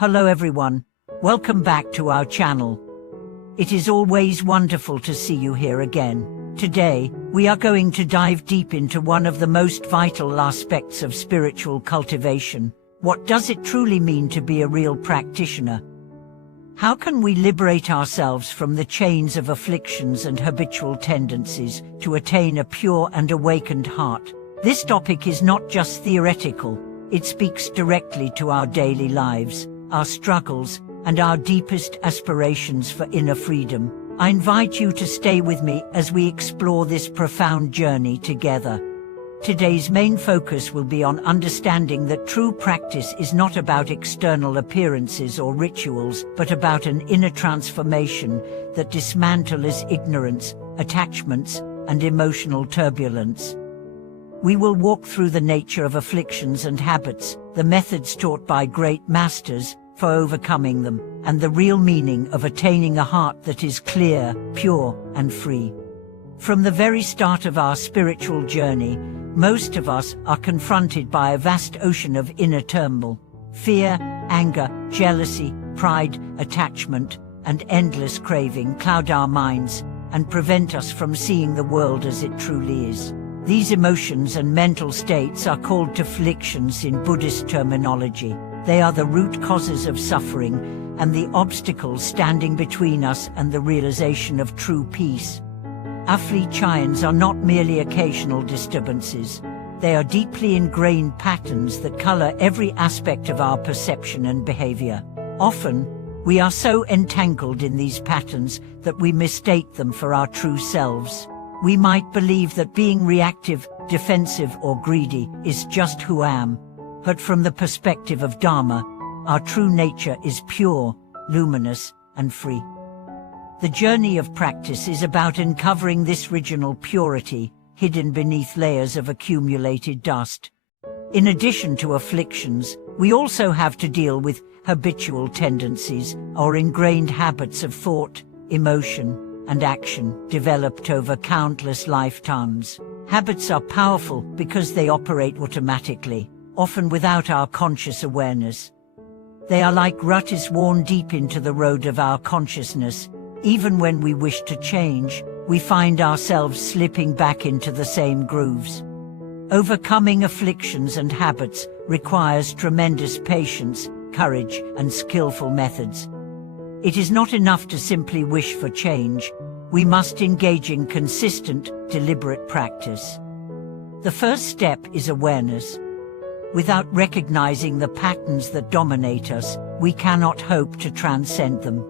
Hello everyone, welcome back to our channel. It is always wonderful to see you here again. Today, we are going to dive deep into one of the most vital aspects of spiritual cultivation. What does it truly mean to be a real practitioner? How can we liberate ourselves from the chains of afflictions and habitual tendencies to attain a pure and awakened heart? This topic is not just theoretical, it speaks directly to our daily lives, our struggles, and our deepest aspirations for inner freedom. I invite you to stay with me as we explore this profound journey together. Today's main focus will be on understanding that true practice is not about external appearances or rituals, but about an inner transformation that dismantles ignorance, attachments, and emotional turbulence. We will walk through the nature of afflictions and habits, the methods taught by great masters for overcoming them, and the real meaning of attaining a heart that is clear, pure, and free. From the very start of our spiritual journey, most of us are confronted by a vast ocean of inner turmoil. Fear, anger, jealousy, pride, attachment, and endless craving cloud our minds and prevent us from seeing the world as it truly is. These emotions and mental states are called afflictions in Buddhist terminology. They are the root causes of suffering and the obstacles standing between us and the realization of true peace. Afflictions are not merely occasional disturbances. They are deeply ingrained patterns that color every aspect of our perception and behavior. Often, we are so entangled in these patterns that we mistake them for our true selves. We might believe that being reactive, defensive, or greedy is just who I am. But from the perspective of Dharma, our true nature is pure, luminous, and free. The journey of practice is about uncovering this original purity, hidden beneath layers of accumulated dust. In addition to afflictions, we also have to deal with habitual tendencies, or ingrained habits of thought, emotion, and action, developed over countless lifetimes. Habits are powerful because they operate automatically, often without our conscious awareness. They are like ruts worn deep into the road of our consciousness. Even when we wish to change, we find ourselves slipping back into the same grooves. Overcoming afflictions and habits requires tremendous patience, courage, and skillful methods. It is not enough to simply wish for change. We must engage in consistent, deliberate practice. The first step is awareness. Without recognizing the patterns that dominate us, we cannot hope to transcend them.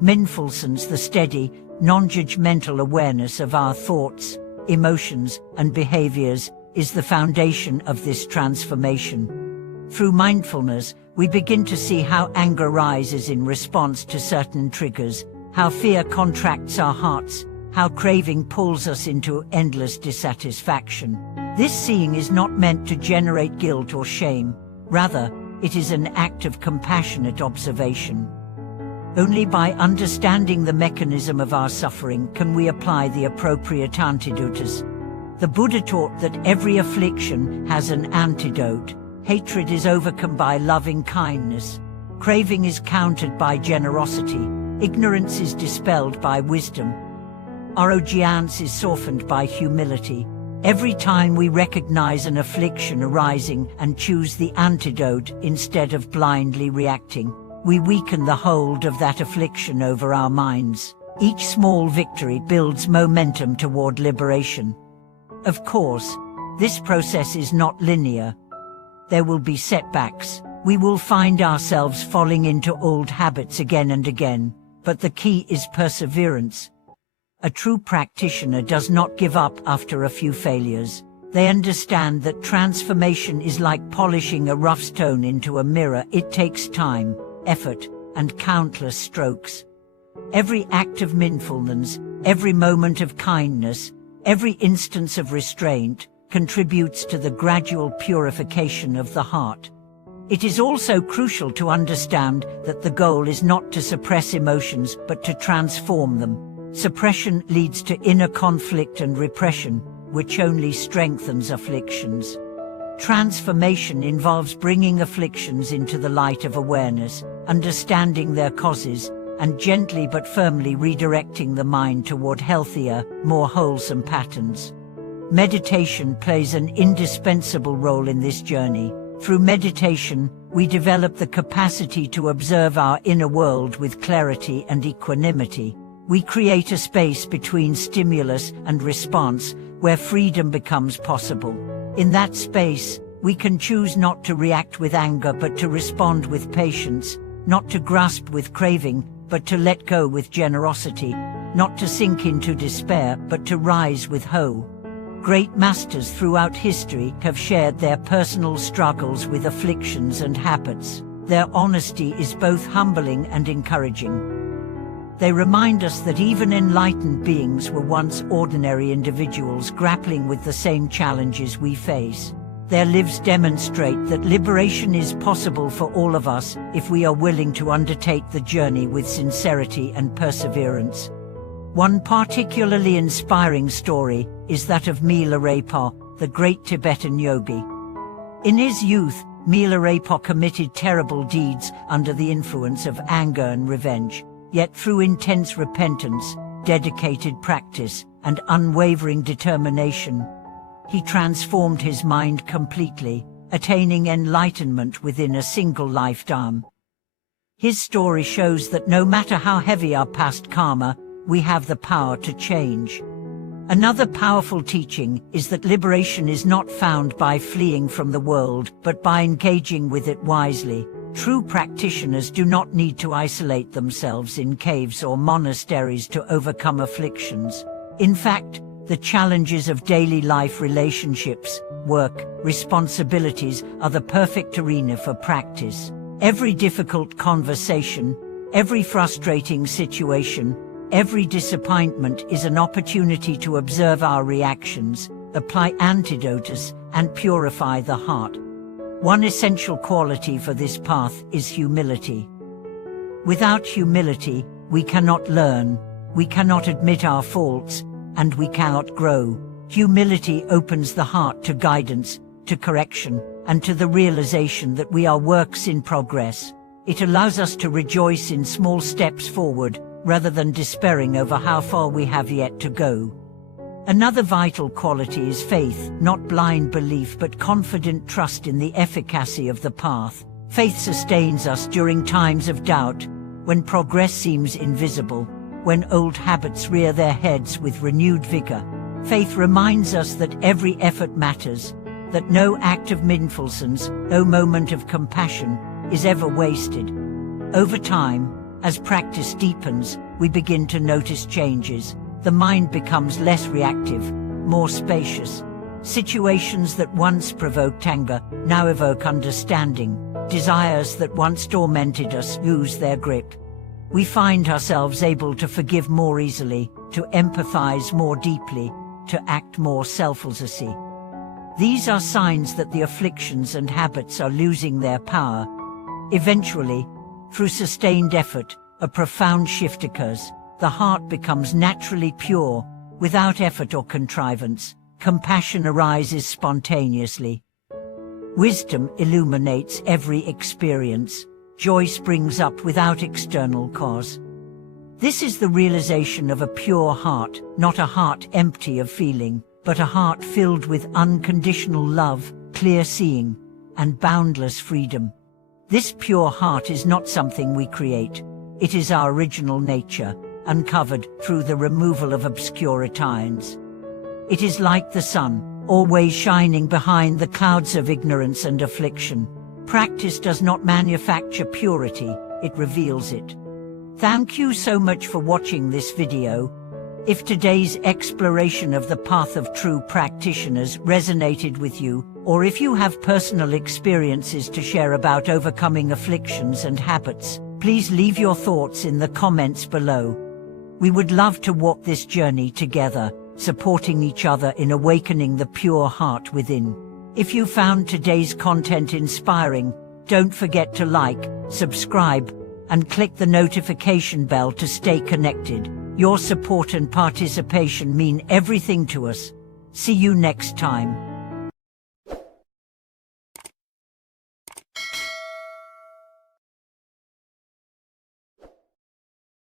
Mindfulness, the steady, non-judgmental awareness of our thoughts, emotions, and behaviors, is the foundation of this transformation. Through mindfulness, we begin to see how anger rises in response to certain triggers, how fear contracts our hearts, how craving pulls us into endless dissatisfaction. This seeing is not meant to generate guilt or shame. Rather, it is an act of compassionate observation. Only by understanding the mechanism of our suffering can we apply the appropriate antidotes. The Buddha taught that every affliction has an antidote. Hatred is overcome by loving kindness. Craving is countered by generosity. Ignorance is dispelled by wisdom. Arrogance is softened by humility. Every time we recognize an affliction arising and choose the antidote instead of blindly reacting, we weaken the hold of that affliction over our minds. Each small victory builds momentum toward liberation. Of course, this process is not linear. There will be setbacks. We will find ourselves falling into old habits again and again, but the key is perseverance. A true practitioner does not give up after a few failures. They understand that transformation is like polishing a rough stone into a mirror. It takes time, effort, and countless strokes. Every act of mindfulness, every moment of kindness, every instance of restraint contributes to the gradual purification of the heart. It is also crucial to understand that the goal is not to suppress emotions but to transform them. Suppression leads to inner conflict and repression, which only strengthens afflictions. Transformation involves bringing afflictions into the light of awareness, understanding their causes, and gently but firmly redirecting the mind toward healthier, more wholesome patterns. Meditation plays an indispensable role in this journey. Through meditation, we develop the capacity to observe our inner world with clarity and equanimity. We create a space between stimulus and response where freedom becomes possible. In that space, we can choose not to react with anger but to respond with patience, not to grasp with craving, but to let go with generosity, not to sink into despair, but to rise with hope. Great masters throughout history have shared their personal struggles with afflictions and habits. Their honesty is both humbling and encouraging. They remind us that even enlightened beings were once ordinary individuals grappling with the same challenges we face. Their lives demonstrate that liberation is possible for all of us if we are willing to undertake the journey with sincerity and perseverance. One particularly inspiring story is that of Milarepa, the great Tibetan yogi. In his youth, Milarepa committed terrible deeds under the influence of anger and revenge, yet through intense repentance, dedicated practice, and unwavering determination, he transformed his mind completely, attaining enlightenment within a single lifetime. His story shows that no matter how heavy our past karma, we have the power to change. Another powerful teaching is that liberation is not found by fleeing from the world, but by engaging with it wisely. True practitioners do not need to isolate themselves in caves or monasteries to overcome afflictions. In fact, the challenges of daily life, relationships, work, responsibilities are the perfect arena for practice. Every difficult conversation, every frustrating situation, every disappointment is an opportunity to observe our reactions, apply antidotes, and purify the heart. One essential quality for this path is humility. Without humility, we cannot learn, we cannot admit our faults, and we cannot grow. Humility opens the heart to guidance, to correction, and to the realization that we are works in progress. It allows us to rejoice in small steps forward, rather than despairing over how far we have yet to go. Another vital quality is faith, not blind belief but confident trust in the efficacy of the path. Faith sustains us during times of doubt, when progress seems invisible, when old habits rear their heads with renewed vigor. Faith reminds us that every effort matters, that no act of mindfulness, no moment of compassion, is ever wasted. Over time, as practice deepens, we begin to notice changes. The mind becomes less reactive, more spacious. Situations that once provoked anger now evoke understanding. Desires that once tormented us lose their grip. We find ourselves able to forgive more easily, to empathize more deeply, to act more selflessly. These are signs that the afflictions and habits are losing their power. Eventually, through sustained effort, a profound shift occurs. The heart becomes naturally pure, without effort or contrivance. Compassion arises spontaneously. Wisdom illuminates every experience. Joy springs up without external cause. This is the realization of a pure heart, not a heart empty of feeling, but a heart filled with unconditional love, clear seeing, and boundless freedom. This pure heart is not something we create. It is our original nature, uncovered through the removal of obscurities. It is like the sun, always shining behind the clouds of ignorance and affliction. Practice does not manufacture purity, it reveals it. Thank you so much for watching this video. If today's exploration of the path of true practitioners resonated with you, or if you have personal experiences to share about overcoming afflictions and habits, please leave your thoughts in the comments below. We would love to walk this journey together, supporting each other in awakening the pure heart within. If you found today's content inspiring, don't forget to like, subscribe, and click the notification bell to stay connected. Your support and participation mean everything to us. See you next time.